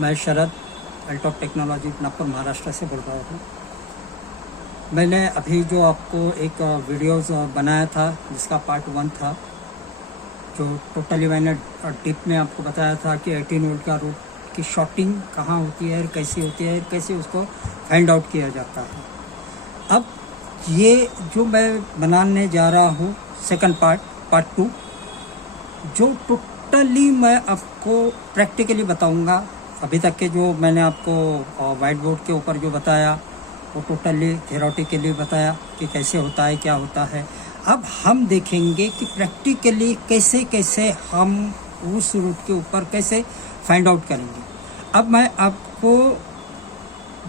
मैं शरद अल्टॉप टेक्नोलॉजी नागपुर महाराष्ट्र से बोल रहा हूँ। मैंने अभी जो आपको एक वीडियोस बनाया था जिसका पार्ट 1 था, जो टोटली मैंने डिप में आपको बताया था कि 18 वोल्ट का रूट की शॉर्टिंग कहाँ होती है, कैसी होती है, कैसे उसको फाइंड आउट किया जाता है। अब ये जो मैं बनाने जा रहा हूँ सेकंड पार्ट 2, जो टोटली मैं आपको प्रैक्टिकली बताऊंगा। अभी तक के जो मैंने आपको वाइट बोर्ड के ऊपर जो बताया वो टोटली थ्योरेटिकली बताया कि कैसे होता है, क्या होता है। अब हम देखेंगे कि प्रैक्टिकली कैसे कैसे हम उस रूट के ऊपर कैसे फाइंड आउट करेंगे। अब मैं आपको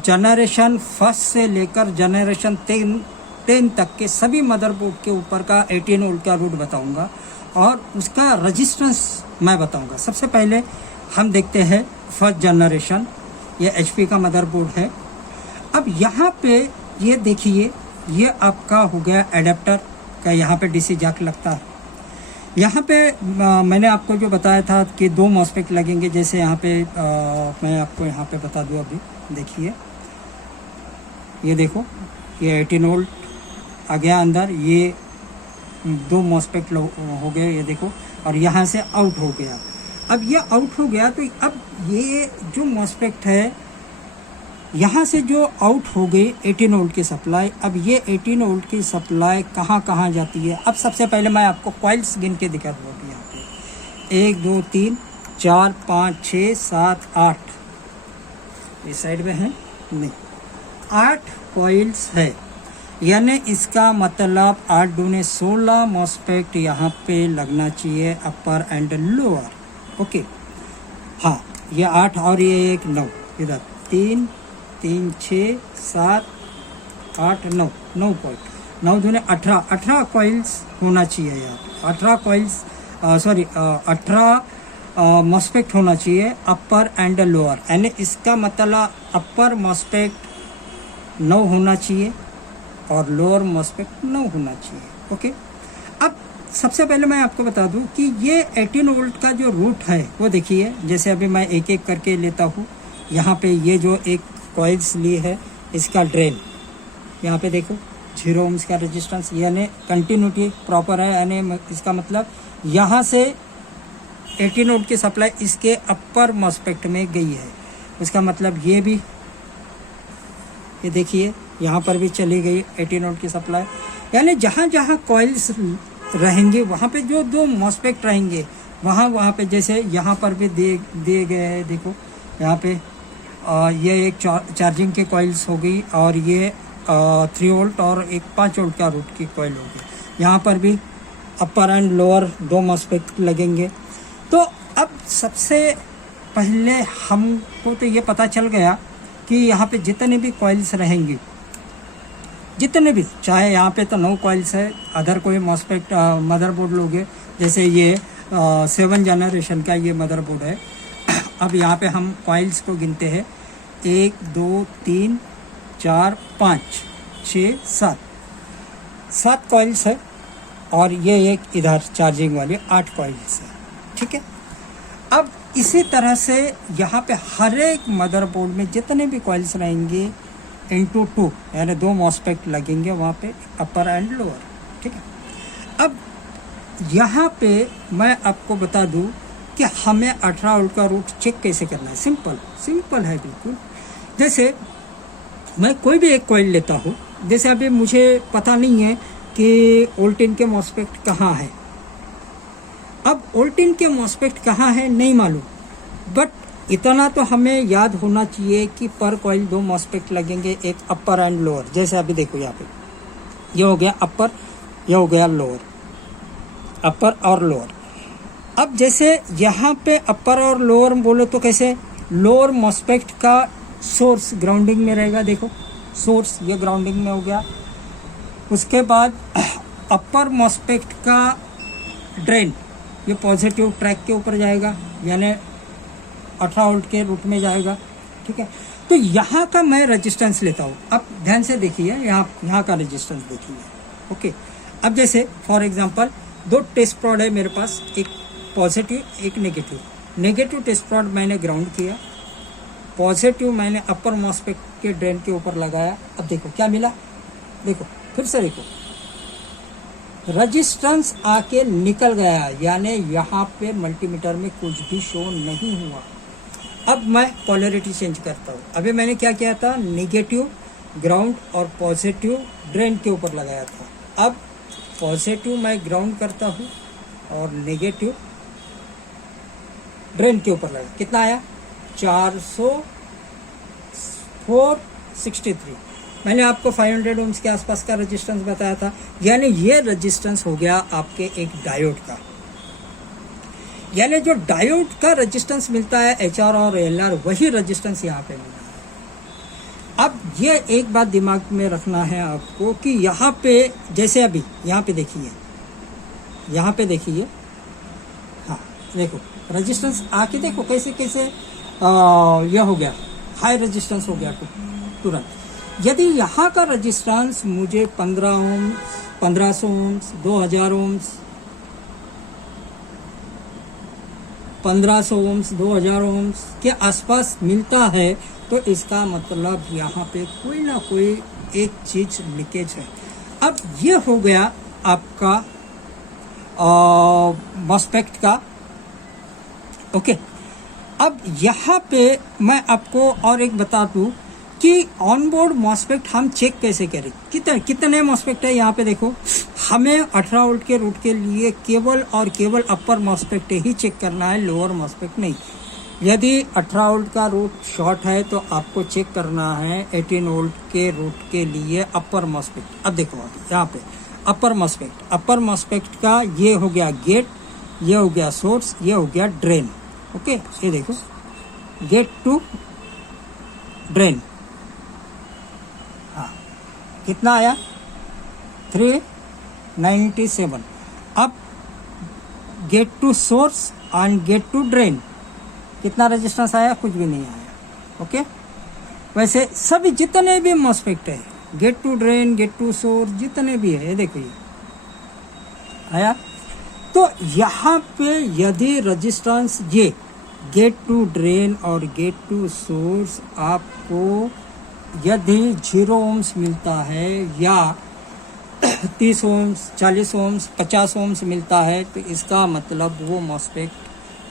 जनरेशन 1 से लेकर जनरेशन 10 तक के सभी मदरबोर्ड के ऊपर का 18 वोल्ट का रूट बताऊंगा और उसका रेजिस्टेंस मैं बताऊंगा। सबसे पहले हम देखते हैं फर्स्ट जनरेशन, ये एचपी का मदरबोर्ड है। अब यहाँ पे ये देखिए, ये आपका हो गया एडेप्टर का, यहाँ पे डीसी जैक लगता है। यहाँ पे मैंने आपको जो बताया था कि 2 मॉस्फेट लगेंगे। जैसे यहाँ पे मैं आपको यहाँ पे बता दूँ, अभी देखिए, ये देखो, ये 18 वोल्ट आ गया अंदर, ये 2 मॉस्फेट हो गए, ये देखो, और यहाँ से आउट हो गया। अब ये आउट हो गया तो अब ये जो मॉस्फेट है, यहाँ से जो आउट हो गई 18 वोल्ट की सप्लाई, अब ये 18 वोल्ट की सप्लाई कहाँ कहाँ जाती है। अब सबसे पहले मैं आपको कॉइल्स गिन के दिखा दूँ। यहाँ पे 1 2 3 4 5 6 7 8 इस साइड में है, नहीं, 8 कॉइल्स है। यानी इसका मतलब 8 दूने 16 मॉस्फेट यहाँ पे लगना चाहिए, अपर एंड लोअर। ओके, हाँ, ये 8 और ये एक 9, इधर 3 3 6 7 8 9 9 पॉइंट 9 दूने 18 कॉइल्स होना चाहिए यहाँ पे। 18 कॉइल्स 18 मॉस्फेट होना चाहिए, अपर एंड लोअर। यानी इसका मतलब अपर मॉस्फेट 9 होना चाहिए और लोअर मॉस्फेट 9 होना चाहिए। ओके, अब सबसे पहले मैं आपको बता दूं कि ये 18 वोल्ट का जो रूट है वो देखिए, जैसे अभी मैं एक एक करके लेता हूँ। यहाँ पे ये जो एक कॉइल्स ली है, इसका ड्रेन यहाँ पे देखो 0 ओम्स का रेजिस्टेंस, यानी कंटिन्यूटी प्रॉपर है। यानी इसका मतलब यहाँ से 18 वोल्ट की सप्लाई इसके अपर मॉस्फेट में गई है। उसका मतलब ये भी, ये देखिए, यहाँ पर भी चली गई 18 वोल्ट की सप्लाई। यानी जहाँ जहाँ कॉइल्स रहेंगे वहाँ पे जो 2 मॉस्फेट रहेंगे, वहाँ पे जैसे यहाँ पर भी दिए गए हैं। देखो यहाँ पे ये एक चार्जिंग के कॉइल्स हो गई और ये 3 वोल्ट और एक 5 वोल्ट का रूट की कॉइल हो गई। यहाँ पर भी अपर एंड लोअर 2 मॉस्फेट लगेंगे। तो अब सबसे पहले हमको तो ये पता चल गया कि यहाँ पे जितने भी कॉइल्स रहेंगे, जितने भी, चाहे यहाँ पे तो 9 कॉइल्स है, अदर कोई मॉस्फेट मदरबोर्ड लोगे, जैसे ये 7 जनरेशन का ये मदरबोर्ड है। अब यहाँ पे हम कॉइल्स को गिनते हैं, 1 2 3 4 5 6 7 कॉइल्स है और ये एक इधर चार्जिंग वाली 8 कॉइल्स है। ठीक है, अब इसी तरह से यहाँ पे हर एक मदरबोर्ड में जितने भी कॉइल्स रहेंगे इंटू 2, यानी 2 मॉस्फेट लगेंगे वहाँ पे, अपर एंड लोअर। ठीक है, अब यहाँ पे मैं आपको बता दूँ कि हमें 18 वोल्ट का रूट चेक कैसे करना है। सिंपल है बिल्कुल। जैसे मैं कोई भी एक कॉइल लेता हूँ, जैसे अभी मुझे पता नहीं है कि ओल्टिन के मॉस्फेट कहाँ है। अब ओल्टिन के मॉस्फेट कहाँ है नहीं मालूम, बट इतना तो हमें याद होना चाहिए कि पर कॉइल 2 मॉस्फेट लगेंगे, एक अपर एंड लोअर। जैसे अभी देखो यहाँ पे ये हो गया अपर, ये हो गया लोअर, अपर और लोअर। अब जैसे यहाँ पे अपर और लोअर बोलो तो कैसे, लोअर मॉस्फेट का सोर्स ग्राउंडिंग में रहेगा। देखो सोर्स ये ग्राउंडिंग में हो गया। उसके बाद अपर मॉस्फेट का ड्रेन ये पॉजिटिव ट्रैक के ऊपर जाएगा, यानी 18 वोल्ट के रूट में जाएगा। ठीक है, तो यहाँ का मैं रेजिस्टेंस लेता हूँ। अब ध्यान से देखिए, यहाँ का रेजिस्टेंस देखिए। ओके, अब जैसे फॉर एग्जांपल 2 टेस्ट प्रोड है मेरे पास, एक पॉजिटिव एक नेगेटिव। नेगेटिव टेस्ट प्रोड मैंने ग्राउंड किया पॉजिटिव मैंने अपर मॉस्फेट के ड्रेन के ऊपर लगाया। अब देखो क्या मिला, देखो फिर से देखो, रजिस्टेंस आके निकल गया, यानी यहाँ पे मल्टीमीटर में कुछ भी शो नहीं हुआ। अब मैं पोलैरिटी चेंज करता हूँ। अभी मैंने क्या किया था, नेगेटिव ग्राउंड और पॉजिटिव ड्रेन के ऊपर लगाया था। अब पॉजिटिव मैं ग्राउंड करता हूँ और नेगेटिव ड्रेन के ऊपर लगाया। कितना आया, 463। मैंने आपको 500 ओम्स के आसपास का रेजिस्टेंस बताया था, यानी ये रेजिस्टेंस हो गया आपके एक डायोड का। यानी जो डायोड का रेजिस्टेंस मिलता है HR और LR, वही रेजिस्टेंस यहाँ पे मिला है। अब ये एक बात दिमाग में रखना है आपको कि यहाँ पे जैसे अभी यहाँ पे देखिए, यहाँ पे देखिए, हाँ देखो रेजिस्टेंस आके देखो कैसे कैसे यह हो गया, हाई रेजिस्टेंस हो गया तुरंत। यदि यहाँ का रेजिस्टेंस मुझे 15 ohms, 1500 ohms, 2000 ohms, 1500 ohms, 2000 ohms के आसपास मिलता है, तो इसका मतलब यहाँ पे कोई ना कोई एक चीज लीकेज है। अब ये हो गया आपका मॉस्फेट का। ओके, अब यहाँ पे मैं आपको और एक बता दूं कि ऑनबोर्ड मॉस्फेट हम चेक कैसे करें, कितने मॉस्फेट है यहाँ पे देखो। हमें 18 वोल्ट के रूट के लिए केवल और केवल अपर मॉस्फेट ही चेक करना है, लोअर मॉस्फेट नहीं। यदि 18 वोल्ट का रूट शॉर्ट है तो आपको चेक करना है 18 वोल्ट के रूट के लिए अपर मॉस्फेट। अब देखो यहाँ पे अपर मॉस्फेट का ये हो गया गेट, ये हो गया सोर्स, ये हो गया ड्रेन। ओके, ये देखो गेट टू ड्रेन, हाँ कितना आया 397। अब gate to source and gate to drain कितना रेजिस्टेंस आया, कुछ भी नहीं आया। ओके, वैसे सभी जितने भी मॉस्फेट है, gate to drain, gate to source, जितने भी है, ये देखो ये आया। तो यहाँ पे यदि रेजिस्टेंस ये गेट टू ड्रेन और गेट टू सोर्स आपको यदि 0 ओम्स मिलता है या 30 ओम्स, 40 ओम्स, 50 ओम्स मिलता है, तो इसका मतलब वो मॉस्फेट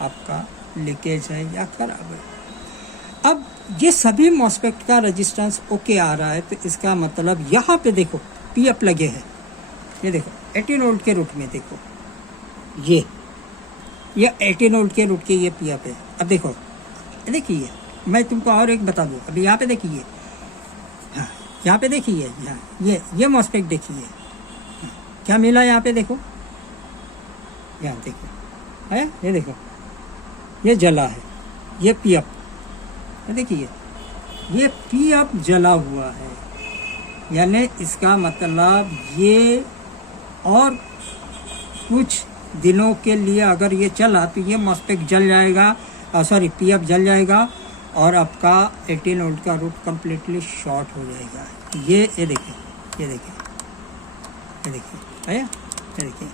आपका लीकेज है या खराब है। अब ये सभी मॉस्फेट का रेजिस्टेंस ओके आ रहा है, तो इसका मतलब यहाँ पे देखो पी अप लगे हैं। ये देखो 18 वोल्ट के रूट में देखो, ये 18 वोल्ट के रूट के ये पी अप है। अब देखो देखिए, मैं तुमको और एक बता दूँ, अभी यहाँ पे देखिए, हाँ यहाँ पे देखिए, यहाँ ये मॉस्फेट देखिए, हाँ, क्या मिला यहाँ पे देखो, यहाँ देखो है, ये देखो ये जला है, ये पी अप, देखिए ये पी अप जला हुआ है, यानी इसका मतलब ये और कुछ दिनों के लिए अगर ये चला तो ये मॉस्फेट जल जाएगा, सॉरी पी अप जल जाएगा और आपका 18 वोल्ट का रूट कम्प्लीटली शॉर्ट हो जाएगा। ये देखिए, ये देखिए, ये देखिए है, ये देखिए,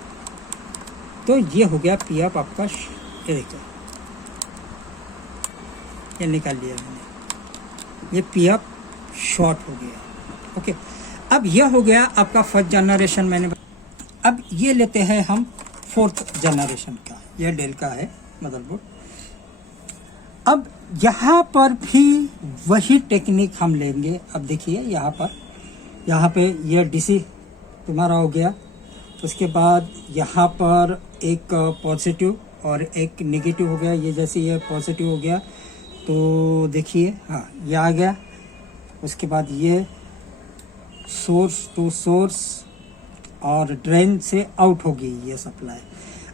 तो ये हो गया पी अप आपका, ये देखिए ये निकाल लिया मैंने, ये पी अप शॉर्ट हो गया। ओके, अब यह हो गया आपका फर्स्ट जनरेशन मैंने। अब ये लेते हैं हम 4th जनरेशन का, यह डेल का है मदरबोर्ड। अब यहाँ पर भी वही टेक्निक हम लेंगे। अब देखिए यहाँ पे यह डीसी तुम्हारा हो गया, उसके बाद यहाँ पर एक पॉजिटिव और एक नेगेटिव हो गया। ये जैसे ये पॉजिटिव हो गया तो देखिए, हाँ ये आ गया। उसके बाद ये सोर्स टू सोर्स और ड्रेन से आउट होगी ये सप्लाई।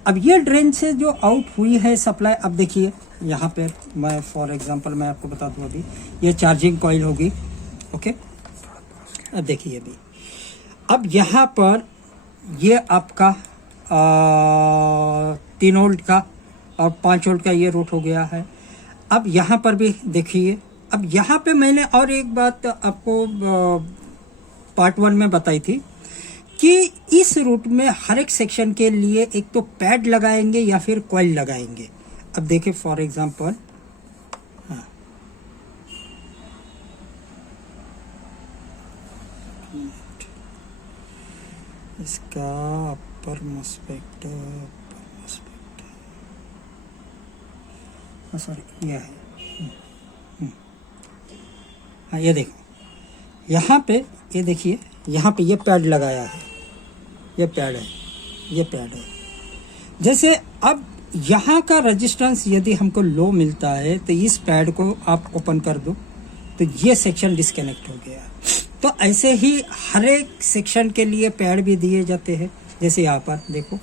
अब ये ड्रेन से जो आउट हुई है सप्लाई, अब देखिए यहाँ पे मैं फॉर एग्जांपल मैं आपको बता दूँ, अभी ये चार्जिंग कॉइल होगी। ओके, अब देखिए अभी, अब यहाँ पर ये आपका 3 वोल्ट का और 5 वोल्ट का ये रूट हो गया है। अब यहाँ पर भी देखिए, अब यहाँ पे मैंने और एक बात आपको पार्ट 1 में बताई थी कि इस रूट में हर एक सेक्शन के लिए एक तो पैड लगाएंगे या फिर कॉइल लगाएंगे। अब देखिए फॉर एग्जांपल, हाँ इसका अपर मॉस्फेट, सॉरी ये है, हाँ ये देखो यहाँ पे, ये देखिए यहाँ पे ये पैड लगाया है, ये पैड है, ये पैड है। जैसे अब यहाँ का रेजिस्टेंस यदि हमको लो मिलता है तो इस पैड को आप ओपन कर दो तो ये सेक्शन डिस्कनेक्ट हो गया। तो ऐसे ही हर एक सेक्शन के लिए पैड भी दिए जाते हैं, जैसे यहाँ पर देखो।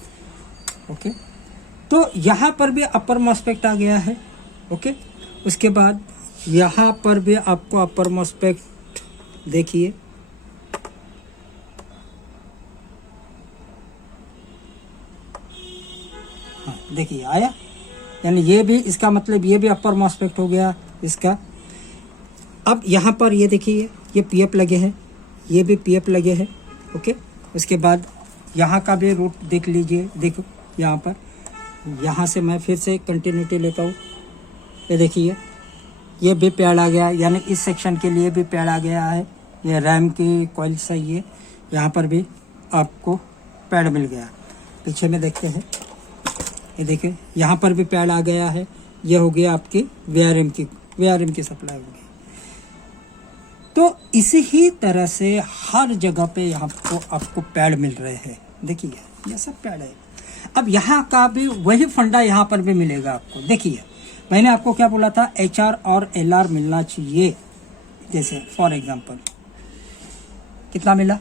ओके, तो यहाँ पर भी अपर मॉस्फेट आ गया है। ओके, उसके बाद यहाँ पर भी आपको अपर मॉस्फेट देखिए, हाँ देखिए आया, यानी ये भी, इसका मतलब ये भी अपर मॉस्फेट हो गया इसका। अब यहाँ पर ये देखिए, ये पीएफ लगे हैं, ये भी पीएफ लगे हैं। ओके, उसके बाद यहाँ का भी रूट देख लीजिए, देखो यहाँ पर, यहाँ से मैं फिर से कंटिन्यूटी लेता हूँ। ये देखिए ये भी पैड आ गया, यानी इस सेक्शन के लिए भी पैड आ गया है। ये रैम की कॉइल सही है, यहाँ पर भी आपको पैड मिल गया। पीछे में देखते हैं, ये देखिए यहाँ पर भी पैड आ गया है। ये हो गया आपकी वीआरएम की सप्लाई हो गई। तो इसी ही तरह से हर जगह पे यहाँ को आपको पैड मिल रहे हैं। देखिए ये सब पैड है। अब यहाँ का भी वही फंडा यहाँ पर भी मिलेगा आपको। देखिए मैंने आपको क्या बोला था, HR और LR मिलना चाहिए। जैसे फॉर एग्जांपल कितना मिला,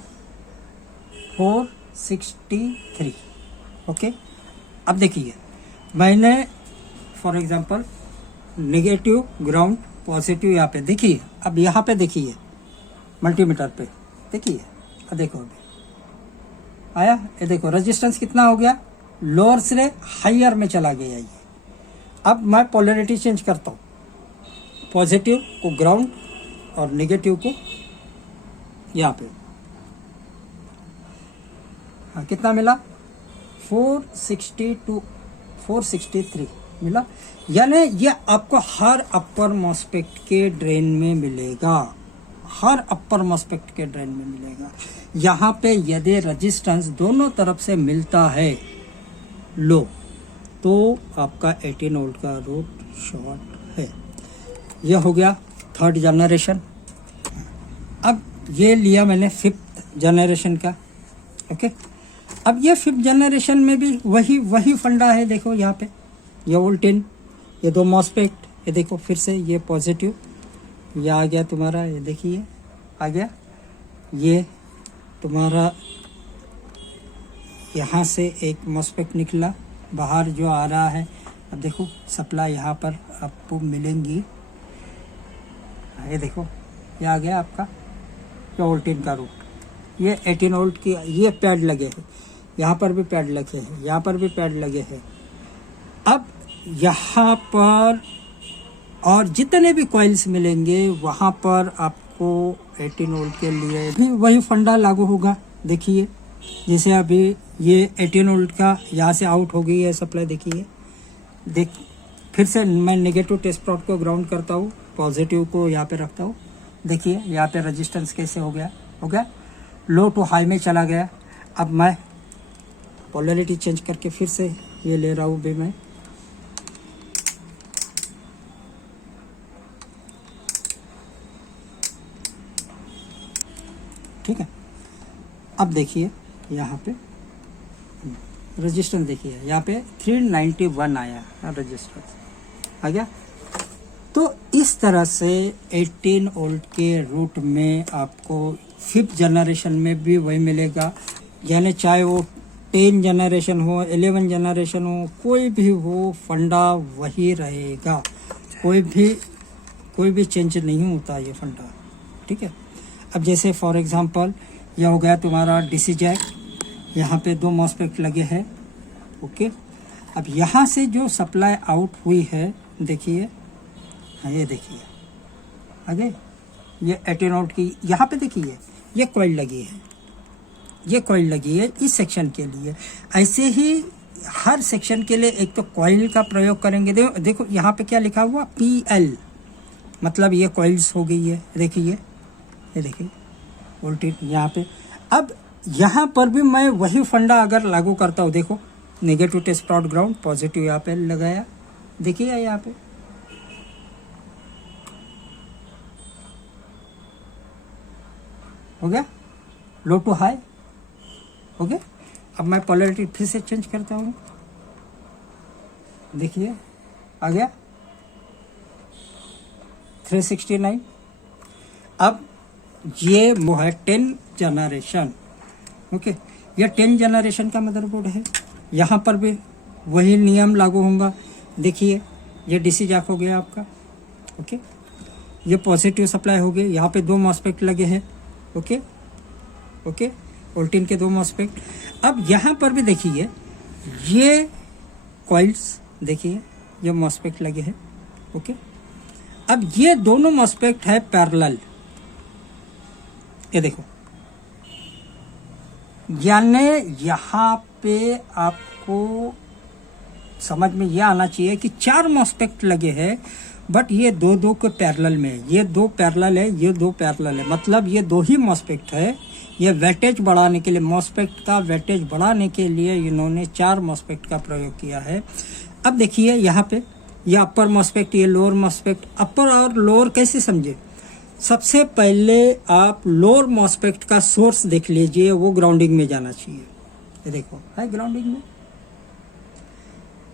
463। ओके, अब देखिए मैंने for example negative, ground, positive यहाँ पे देखिए। अब यहाँ पे देखिए मल्टीमीटर पे देखिए, अब देखो अभी आया, ये देखो रेजिस्टेंस कितना हो गया, लोअर से हायर में चला गया ये। अब मैं पोलैरिटी चेंज करता हूँ, पॉजिटिव को ग्राउंड और नेगेटिव को यहाँ पे। हाँ कितना मिला, 462, 463 मिला। यानी ये आपको हर अपर मॉस्फेट के ड्रेन में मिलेगा, हर अपर मॉस्फेट के ड्रेन में मिलेगा। यहाँ पे यदि रेजिस्टेंस दोनों तरफ से मिलता है लो, तो आपका 18 वोल्ट का रूट शॉर्ट है। यह हो गया थर्ड जनरेशन। अब ये लिया मैंने फिफ्थ जनरेशन का। ओके, अब ये फिफ्थ जनरेशन में भी वही फंडा है। देखो यहाँ पे ये वोल्टेज, ये दो मॉस्फेट, ये देखो फिर से ये पॉजिटिव, ये आ गया तुम्हारा, ये देखिए आ गया, ये तुम्हारा यहाँ से एक मॉस्फेट निकला बाहर जो आ रहा है। अब देखो सप्लाई यहाँ पर आपको मिलेंगी, ये देखो ये आ गया आपका वोल्टेज का रूट। ये 18 वोल्ट की, ये पैड लगे हैं, यहाँ पर भी पैड लगे हैं, यहाँ पर भी पैड लगे हैं। अब यहाँ पर और जितने भी कॉइल्स मिलेंगे वहाँ पर आपको 18 वोल्ट के लिए भी वही फंडा लागू होगा। देखिए जैसे अभी ये 18 वोल्ट का यहाँ से आउट हो गई है सप्लाई, देखिए देख, फिर से मैं नेगेटिव टेस्ट प्लॉट को ग्राउंड करता हूँ, पॉजिटिव को यहाँ पे रखता हूँ। देखिए यहाँ पे रेजिस्टेंस कैसे हो गया, लो टू हाई में चला गया। अब मैं पोलैरिटी चेंज करके फिर से ये ले रहा हूँ भी मैं, ठीक है। अब देखिए यहाँ पे रेजिस्टेंस, देखिए यहाँ पे 391 आया रेजिस्टेंस आ गया। तो इस तरह से 18 वोल्ट के रूट में आपको फिफ्थ जनरेशन में भी वही मिलेगा। यानी चाहे वो 10 जनरेशन हो, 11 जनरेशन हो, कोई भी हो, फंडा वही रहेगा, कोई भी चेंज नहीं होता ये फंडा, ठीक है। अब जैसे फॉर एग्जांपल यह हो गया तुम्हारा डीसी जैक, यहाँ पे दो मॉस्फेट लगे हैं। ओके, अब यहाँ से जो सप्लाई आउट हुई है देखिए, हाँ ये देखिए आगे ये 18 वोल्ट की, यहाँ पे देखिए ये कॉइल लगी है, ये कॉइल लगी है इस सेक्शन के लिए। ऐसे ही हर सेक्शन के लिए एक तो कॉइल का प्रयोग करेंगे। देखो यहाँ पे क्या लिखा हुआ, PL, मतलब ये कॉइल्स हो गई है। देखिए ये देखिए वोल्टेज यहाँ पे। अब यहाँ पर भी मैं वही फंडा अगर लागू करता हूँ, देखो negative test plot ground, positive यहाँ पे लगाया, देखिए यहाँ पे हो गया लो टू हाई, हो गया। अब मैं पोलैरिटी फिर से चेंज करता हूँ, देखिए आ गया 369। अब ये वो है 10 जनरेशन, ओके। ये 10 जनरेशन का मदरबोर्ड है। यहाँ पर भी वही नियम लागू होगा, देखिए ये डीसी जैक हो गया आपका, ओके। ये पॉजिटिव सप्लाई हो गई, यहाँ पे 2 मॉस्फेट लगे हैं, ओके ओके, वोल्टेज के 2 मॉस्फेट। अब यहाँ पर भी देखिए ये कॉइल्स, देखिए ये मॉस्फेट लगे हैं, ओके। अब ये दोनों मॉस्फेट है पैरेलल, ये देखो, यानी यहाँ पे आपको समझ में ये आना चाहिए कि 4 मॉस्फेट लगे हैं, बट ये 2-2 के पैरेलल में, ये 2 पैरेलल है, ये 2 पैरेलल है, मतलब ये 2 ही मॉस्फेट है। ये वेटेज बढ़ाने के लिए, मॉस्फेट का वेटेज बढ़ाने के लिए इन्होंने 4 मॉस्फेट का प्रयोग किया है। अब देखिए यहाँ पे ये अपर मॉस्फेट, ये लोअर मॉस्फेट। अपर और लोअर कैसे समझे? सबसे पहले आप लोअर मॉस्फेट का सोर्स देख लीजिए, वो ग्राउंडिंग में जाना चाहिए, ये देखो है ग्राउंडिंग में,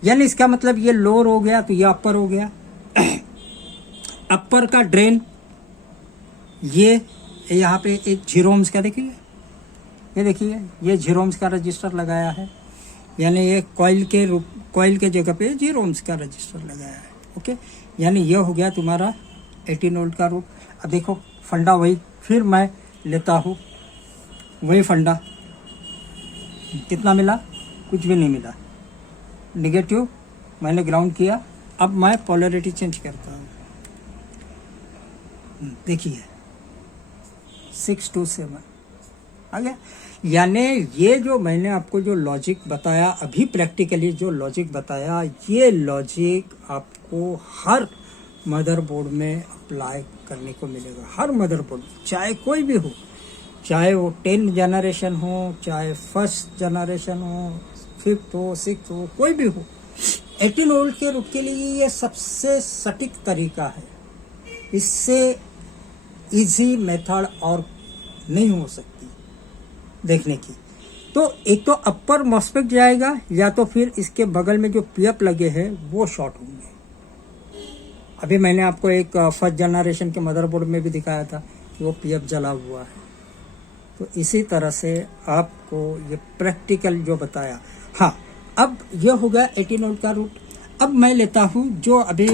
यानी इसका मतलब ये लोअर हो गया तो ये अपर हो गया। अपर का ड्रेन ये यहाँ पे एक 0 ohms का, देखिए ये देखिए ये 0 ohms का रजिस्टर लगाया है, यानी ये कॉइल के जगह पे 0 ohms का रजिस्टर लगाया है, ओके। यानी ये हो गया तुम्हारा 18 वोल्ट का रूट। अब देखो फंडा वही, फिर मैं लेता हूँ वही फंडा, कितना मिला? कुछ भी नहीं मिला, नेगेटिव मैंने ग्राउंड किया। अब मैं पोलैरिटी चेंज करता हूँ, देखिए 627 आ गया। यानी ये जो मैंने आपको जो लॉजिक बताया अभी, प्रैक्टिकली जो लॉजिक बताया, ये लॉजिक आपको हर मदरबोर्ड में अप्लाई करने को मिलेगा, हर मदरबोर्ड, चाहे कोई भी हो, चाहे वो 10 जनरेशन हो, चाहे फर्स्ट जनरेशन हो, 5th हो, 6th हो, कोई भी हो। 18 वोल्ट के रूट के लिए ये सबसे सटीक तरीका है, इससे इजी मेथड और नहीं हो सकती देखने की। तो एक तो अपर मॉस्फेट जाएगा, या तो फिर इसके बगल में जो पीएफ लगे हैं वो शॉर्ट होंगे। अभी मैंने आपको एक फर्स्ट जनरेशन के मदरबोर्ड में भी दिखाया था कि वो पीएफ जला हुआ है। तो इसी तरह से आपको ये प्रैक्टिकल जो बताया। हाँ, अब ये हो गया 18 वोल्ट का रूट। अब मैं लेता हूँ जो अभी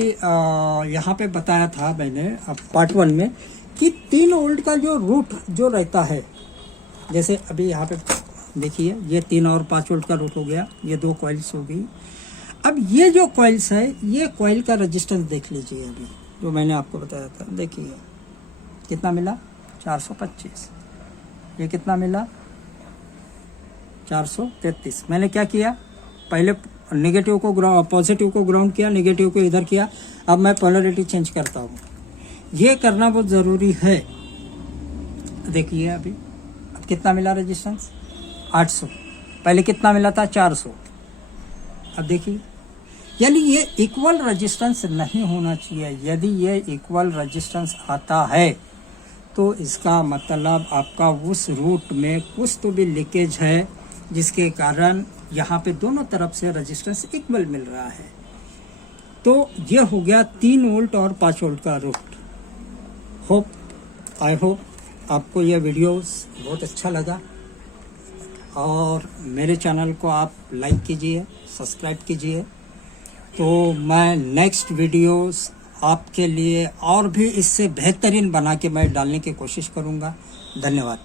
यहाँ पे बताया था मैंने पार्ट 1 में कि 3 वोल्ट का जो रूट जो रहता है, जैसे अभी यहाँ पे देखिए ये 3 और 5 वोल्ट का रूट हो गया, ये 2 कॉइल्स हो गई। अब ये जो कॉइल्स है, ये कॉइल का रेजिस्टेंस देख लीजिए अभी जो मैंने आपको बताया था, देखिए कितना मिला 425, ये कितना मिला 433। मैंने क्या किया, पहले नेगेटिव को पॉजिटिव को ग्राउंड किया, नेगेटिव को इधर किया। अब मैं पोलैरिटी चेंज करता हूँ, ये करना बहुत ज़रूरी है। देखिए अभी अब कितना मिला रेजिस्टेंस 800, पहले कितना मिला था 400। अब देखिए, यानी ये इक्वल रेजिस्टेंस नहीं होना चाहिए। यदि ये इक्वल रेजिस्टेंस आता है तो इसका मतलब आपका उस रूट में कुछ तो भी लीकेज है, जिसके कारण यहाँ पे दोनों तरफ से रेजिस्टेंस इक्वल मिल रहा है। तो ये हो गया 3 वोल्ट और 5 वोल्ट का रूट। आई होप आपको ये वीडियोस बहुत अच्छा लगा, और मेरे चैनल को आप लाइक कीजिए, सब्सक्राइब कीजिए। तो मैं नेक्स्ट वीडियोस आपके लिए और भी इससे बेहतरीन बना के मैं डालने की कोशिश करूँगा। धन्यवाद।